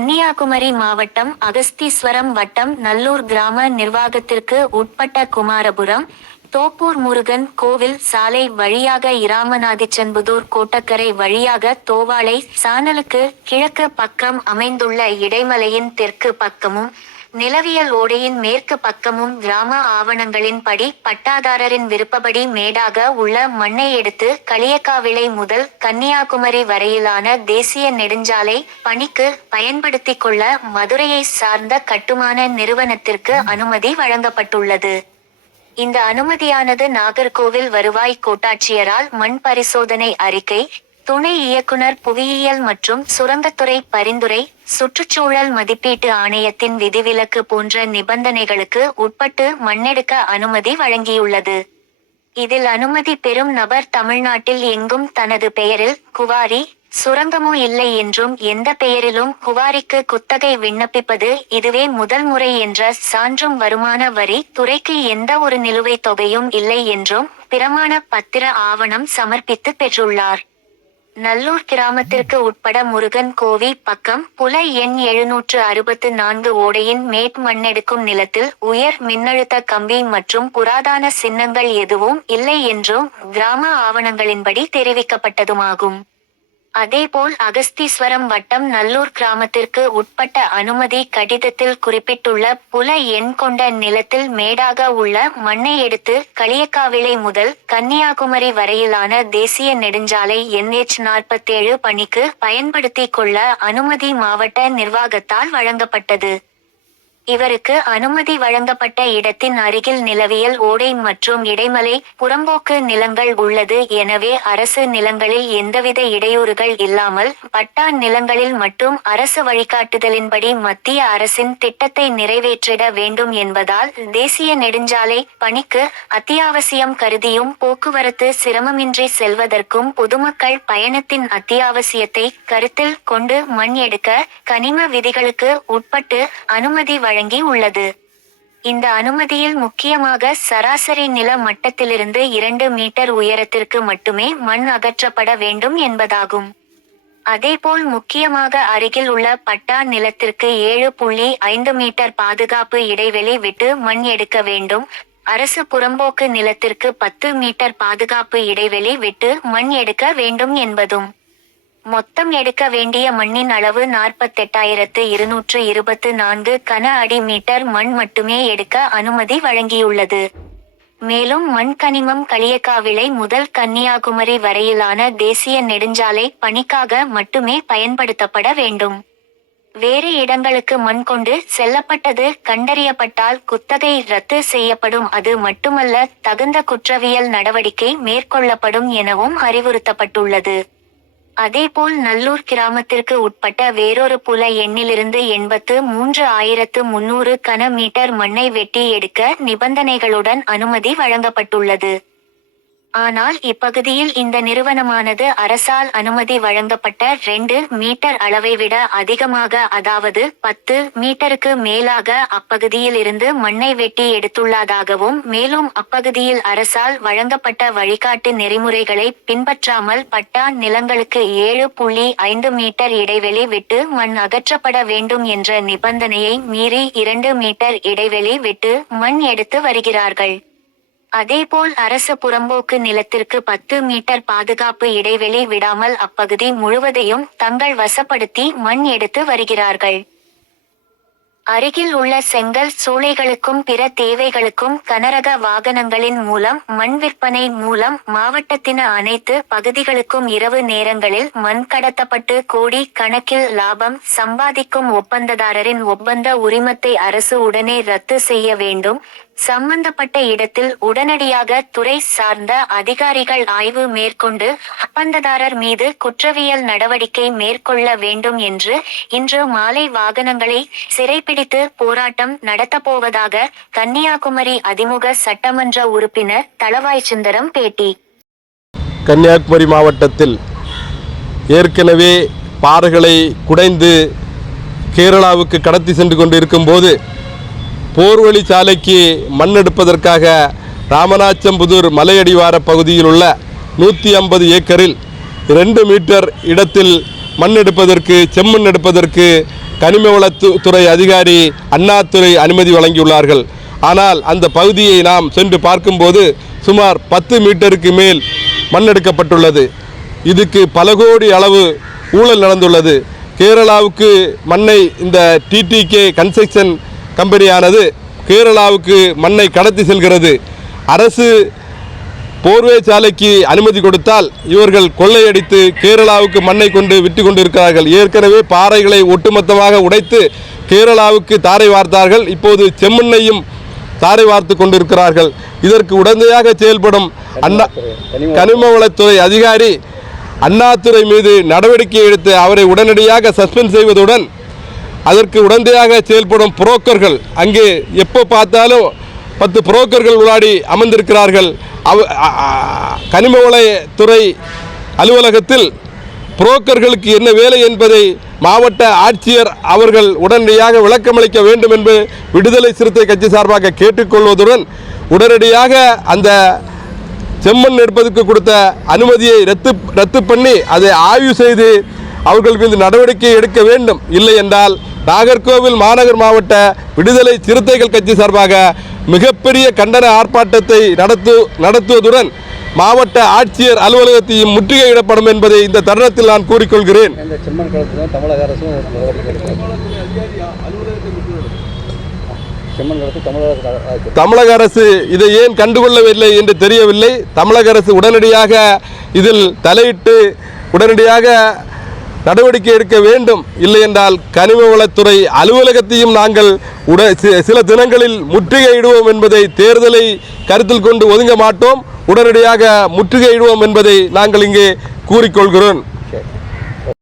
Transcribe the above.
கன்னியாகுமரி மாவட்டம் அகஸ்தீஸ்வரம் வட்டம் நல்லூர் கிராம நிர்வாகத்திற்கு உட்பட்ட குமாரபுரம் தோப்பூர் முருகன் கோவில் சாலை வழியாக இராமநாதிச்சன்புதூர் கோட்டக்கரை வழியாக தோவாளை சானலுக்கு கிழக்கு பக்கம் அமைந்துள்ள இடைமலையின் தெற்கு பக்கமும் நிலவியல் ஓடையின் மேற்கு பக்கமும் கிராம ஆவணங்களின்படி பட்டாதாரரின் விருப்பப்படி மேடாக உள்ள மண்ணை எடுத்து களியக்காவிளை முதல் கன்னியாகுமரி வரையிலான தேசிய நெடுஞ்சாலை பணிக்கு பயன்படுத்திக் கொள்ள மதுரையை சார்ந்த கட்டுமான நிறுவனத்திற்கு அனுமதி வழங்கப்பட்டுள்ளது. இந்த அனுமதியானது நாகர்கோவில் வருவாய் கோட்டாட்சியரால் மண் பரிசோதனை அறிக்கை துணை இயக்குனர் புவியியல் மற்றும் சுரங்கத்துறை பரிந்துரை சுற்றுச்சூழல் மதிப்பீட்டு ஆணையத்தின் விதிவிலக்கு போன்ற நிபந்தனைகளுக்கு உட்பட்டு மண்ணெடுக்க அனுமதி வழங்கியுள்ளது. இதில் அனுமதி பெறும் நபர் தமிழ்நாட்டில் எங்கும் தனது பெயரில் குவாரி சுரங்கமோ இல்லை என்றும் எந்த பெயரிலும் குவாரிக்கு குத்தகை விண்ணப்பிப்பது இதுவே முதல் முறை என்ற சான்றும் வருமான வரி துறைக்கு எந்த ஒரு நிலுவைத் தொகையும் இல்லை என்றும் பிரமாண பத்திர ஆவணம் சமர்ப்பித்து பெற்றுள்ளார். நல்லூர் கிராமத்திற்கு உட்பட முருகன் கோவி பக்கம் புல எண் எழுநூற்று அறுபத்து நான்கு ஓடையின் மேட் மண்ணெடுக்கும் நிலத்தில் உயர் மின்னழுத்த கம்பி மற்றும் புராதான சின்னங்கள் எதுவும் இல்லை என்றும் கிராம ஆவணங்களின்படி தெரிவிக்கப்பட்டதுமாகும். அதேபோல் அகஸ்தீஸ்வரம் வட்டம் நல்லூர் கிராமத்திற்கு உட்பட்ட அனுமதி கடிதத்தில் குறிப்பிட்டுள்ள புல எண் கொண்ட நிலத்தில் மேடாக உள்ள மண்ணை எடுத்து களியக்காவிளை முதல் கன்னியாகுமரி வரையிலான தேசிய நெடுஞ்சாலை என்ஹெச் நாற்பத்தேழு பணிக்கு பயன்படுத்திக் கொள்ள அனுமதி மாவட்ட நிர்வாகத்தால் வழங்கப்பட்டது. இவருக்கு அனுமதி வழங்கப்பட்ட இடத்தின் அருகில் நிலவியல் ஓடை மற்றும் இடைமலை புறம்போக்கு நிலங்கள் உள்ளது. எனவே அரசு நிலங்களில் எந்தவித இடையூறுகள் இல்லாமல் பட்டா நிலங்களில் மட்டும் அரசு வழிகாட்டுதலின்படி மத்திய அரசின் திட்டத்தை நிறைவேற்றிட வேண்டும் என்பதால் தேசிய நெடுஞ்சாலை பணிக்கு அத்தியாவசியம் கருதியும் போக்குவரத்து சிரமமின்றி செல்வதற்கும் பொதுமக்கள் பயணத்தின் அத்தியாவசியத்தை கருத்தில் கொண்டு மண் எடுக்க கனிம விதிகளுக்கு உட்பட்டு அனுமதி வழங்க உள்ளது. இந்த அனுமதியில் முக்கியமாக சராசரி நில மட்டத்திலிருந்து இரண்டு மீட்டர் உயரத்திற்கு மட்டுமே மண் அகற்றப்பட வேண்டும் என்பதாகும். அதேபோல் முக்கியமாக அருகில் உள்ள பட்டா நிலத்திற்கு ஏழு புள்ளி ஐந்து மீட்டர் பாதுகாப்பு இடைவெளி விட்டு மண் எடுக்க வேண்டும். அரசு புறம்போக்கு நிலத்திற்கு பத்து மீட்டர் பாதுகாப்பு இடைவெளி விட்டு மண் எடுக்க வேண்டும் என்பதும். மொத்தம் எடுக்க வேண்டிய மண்ணின் அளவு நாற்பத்தெட்டாயிரத்து இருநூற்று இருபத்து நான்கு கன அடி மீட்டர் மண் மட்டுமே எடுக்க அனுமதி வழங்கியுள்ளது. மேலும் மண் கனிமம் களியக்காவிளை முதல் கன்னியாகுமரி வரையிலான தேசிய நெடுஞ்சாலை பணிக்காக மட்டுமே பயன்படுத்தப்பட வேண்டும். வேறு இடங்களுக்கு மண் கொண்டு செல்லப்பட்டது கண்டறியப்பட்டால் குத்தகை ரத்து செய்யப்படும் அது மட்டுமல்ல தகுந்த குற்றவியல் நடவடிக்கை மேற்கொள்ளப்படும் எனவும் அறிவுறுத்தப்பட்டுள்ளது. அதேபோல் நல்லூர் கிராமத்திற்கு உட்பட்ட வேறொரு புல எண்ணிலிருந்து எண்பத்து மூன்று ஆயிரத்து முன்னூறு கன மீட்டர் மண்ணை வெட்டி எடுக்க நிபந்தனைகளுடன் அனுமதி வழங்கப்பட்டுள்ளது. ஆனால் இப்பகுதியில் இந்த நிறுவனமானது அரசால் அனுமதி வழங்கப்பட்ட ரெண்டு மீட்டர் அளவை விட அதிகமாக அதாவது பத்து மீட்டருக்கு மேலாக அப்பகுதியில் இருந்து மண்ணை வெட்டி எடுத்துள்ளதாகவும் மேலும் அப்பகுதியில் அரசால் வழங்கப்பட்ட வழிகாட்டு நெறிமுறைகளை பின்பற்றாமல் பட்டா நிலங்களுக்கு ஏழு புள்ளி ஐந்து மீட்டர் இடைவெளி விட்டு மண் அகற்றப்பட வேண்டும் என்ற நிபந்தனையை மீறி இரண்டு மீட்டர் இடைவெளி விட்டு மண் எடுத்து வருகிறார்கள். அதேபோல் அரசு புறம்போக்கு நிலத்திற்கு பத்து மீட்டர் பாதுகாப்பு இடைவெளி விடாமல் அப்பகுதி முழுவதையும் தங்கள் வசப்படுத்தி மண் எடுத்து வருகிறார்கள். அருகில் உள்ள செங்கல் சூளைகளுக்கும் பிற தேவைகளுக்கும் கனரக வாகனங்களின் மூலம் மண் விற்பனை மூலம் மாவட்டத்தின அனைத்து பகுதிகளுக்கும் இரவு நேரங்களில் மண் கடத்தப்பட்டு கோடி கணக்கில் லாபம் சம்பாதிக்கும் ஒப்பந்ததாரரின் ஒப்பந்த உரிமத்தை அரசு உடனே ரத்து செய்ய வேண்டும். சம்பந்தப்பட்ட இடத்தில் உடனடியாக துறை சார்ந்த அதிகாரிகள் ஆய்வு மேற்கொண்டு ஒப்பந்ததாரர் மீது குற்றவியல் நடவடிக்கை மேற்கொள்ள வேண்டும் என்று இன்று மாலை வாகனங்களை கண்டித்து போராட்டம் நடத்தப்போவதாக கன்னியாகுமரி அதிமுக சட்டமன்ற உறுப்பினர் தளவாய் சுந்தரம் பேட்டி. கன்னியாகுமரி மாவட்டத்தில் ஏற்கனவே பாறைகளை குடைந்து கேரளாவுக்கு கடத்தி சென்று கொண்டிருக்கும் போது போர்வழி சாலைக்கு மண் எடுப்பதற்காக ராமநாச்சம்புதூர் மலையடிவார பகுதியில் உள்ள நூற்றி ஐம்பது ஏக்கரில் ரெண்டு மீட்டர் இடத்தில் மண் எடுப்பதற்கு செம்மண் எடுப்பதற்கு கனிம வளத்துறை துறை அதிகாரி அண்ணாத்துறை அனுமதி வழங்கியுள்ளார்கள். ஆனால் அந்த பகுதியை நாம் சென்று பார்க்கும்போது சுமார் பத்து மீட்டருக்கு மேல் மண் எடுக்கப்பட்டுள்ளது இதுக்கு பல கோடி அளவு ஊழல் நடந்துள்ளது. கேரளாவுக்கு மண்ணை இந்த டிடிகே கன்ஸ்ட்ரக்ஷன் கம்பெனியானது கேரளாவுக்கு மண்ணை கடத்தி செல்கிறது. அரசு போர்வே சாலைக்கு அனுமதி கொடுத்தால் இவர்கள் கொள்ளையடித்து கேரளாவுக்கு மண்ணை கொண்டு விட்டு கொண்டிருக்கிறார்கள். ஏற்கனவே பாறைகளை ஒட்டுமொத்தமாக உடைத்து கேரளாவுக்கு தாரை வார்த்தார்கள். இப்போது செம்மண்ணையும் தாரை வார்த்து கொண்டிருக்கிறார்கள். இதற்கு உடந்தையாக செயல்படும் அண்ணா கனிம வளத்துறை அதிகாரி அண்ணாதுரை மீது நடவடிக்கை எடுத்து அவரை உடனடியாக சஸ்பெண்ட் செய்வதுடன் அதற்கு உடந்தையாக செயல்படும் புரோக்கர்கள் அங்கே எப்போ பார்த்தாலும் பத்து புரோக்கர்கள் உள்ளாடி அமர்ந்திருக்கிறார்கள். அவ அ- கனிம வளத்துறை அலுவலகத்தில் புரோக்கர்களுக்கு என்ன வேலை என்பதை மாவட்ட ஆட்சியர் அவர்கள் உடனடியாக விளக்கமளிக்க வேண்டும் என்று விடுதலை சிறுத்தை கட்சி சார்பாக கேட்டுக்கொள்வதுடன் உடனடியாக அந்த செம்மண் எடுப்பதற்கு கொடுத்த அனுமதியை ரத்து ரத்து பண்ணி அதை ஆய்வு செய்து அவர்கள் மீது நடவடிக்கை எடுக்க வேண்டும். இல்லை என்றால் நாகர்கோவில் மாநகர் மாவட்ட விடுதலை சிறுத்தைகள் கட்சி சார்பாக மிகப்பெரிய கண்டன ஆர்ப்பாட்டத்தை நடத்து நடத்துவதுடன் மாவட்ட ஆட்சியர் அலுவலகத்தையும் முற்றுகையிடப்படும் என்பதை இந்த தருணத்தில் நான் கூறிக்கொள்கிறேன். தமிழக அரசு இதை ஏன் கண்டுகொள்ளவில்லை என்று தெரியவில்லை. தமிழக அரசு உடனடியாக இதில் தலையிட்டு உடனடியாக நடவடிக்கை எடுக்க வேண்டும். இல்லை என்றால் கனிம வளத்துறை அலுவலகத்தையும் நாங்கள் உட சில தினங்களில் முற்றுகையிடுவோம் என்பதை தேர்தலை கருத்தில் கொண்டு ஒதுங்க மாட்டோம். உடனடியாக முற்றுகையிடுவோம் என்பதை நாங்கள் இங்கே கூறிக்கொள்கிறோம்.